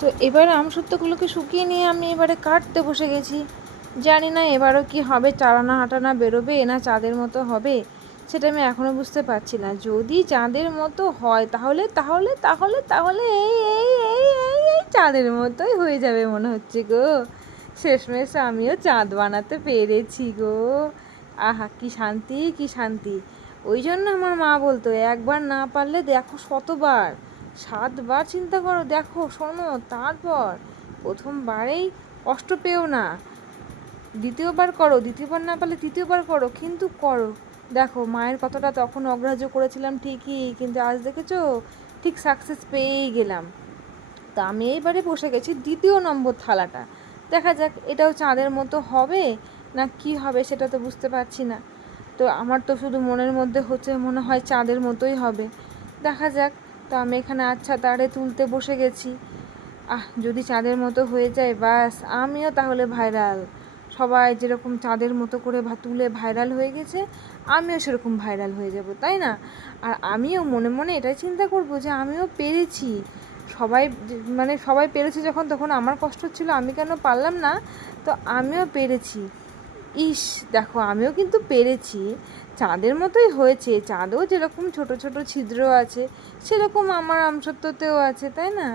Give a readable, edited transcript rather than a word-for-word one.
তো এবার আমসত্ত্বগুলোকে শুকিয়ে নিয়ে আমি এবারে কাটতে বসে গেছি। জানি না এবারও কি হবে, চারানা হাঁটানা বেরোবে না চাঁদের মতো হবে, সেটা আমি এখনও বুঝতে পারছি না। যদি চাঁদের মতো হয় তাহলে তাহলে তাহলে তাহলে এই এই এই এই এই চাঁদের মতোই হয়ে যাবে মনে হচ্ছে গো। শেষমেশ আমিও চাঁদ বানাতে পেরেছি গো। আহা কি শান্তি কি শান্তি। ওই জন্য আমার মা বলতো একবার না পারলে দেখো শতবার, 7বার চিন্তা করো, দেখো শোনো, তারপর প্রথমবারেই কষ্ট পেও না, দ্বিতীয়বার করো, দ্বিতীয়বার না পারলে তৃতীয়বার করো, কিন্তু করো। দেখো মায়ের কথাটা তখন অগ্রাহ্য করেছিলাম ঠিকই, কিন্তু আজ দেখেছো ঠিক সাকসেস পেয়েই গেলাম। তা আমি এইবারে বসে গেছি 2 নম্বর থালাটা। দেখা যাক এটাও চাঁদের মতো হবে না কি হবে, সেটা তো বুঝতে পারছি না। তো আমার তো শুধু মনের মধ্যে হচ্ছে মনে হয় চাঁদের মতোই হবে, দেখা যাক। তো আমি এখানে আচ্ছা তারে তুলতে বসে গেছি। যদি চাঁদের মতো হয়ে যায় ব্যাস, আমিও তাহলে ভাইরাল। সবাই যেরকম চাঁদের মতো করে তুলে ভাইরাল হয়ে গেছে, আমিও সেরকম ভাইরাল হয়ে যাব, তাই না? আর আমিও মনে মনে এটাই চিন্তা করব যে আমিও পেরেছি। সবাই মানে সবাই পেরেছে যখন, তখন আমার কষ্ট ছিল আমি কেন পারলাম না? তো আমিও পেরেছি। ইস, দেখো আমিও কিন্তু পেরেছি, চাঁদের মতোই হয়েছে। চাঁদেও যেরকম ছোট ছোট ছিদ্র আছে, সেরকম আমার আমসত্ত্বতেও আছে, তাই না?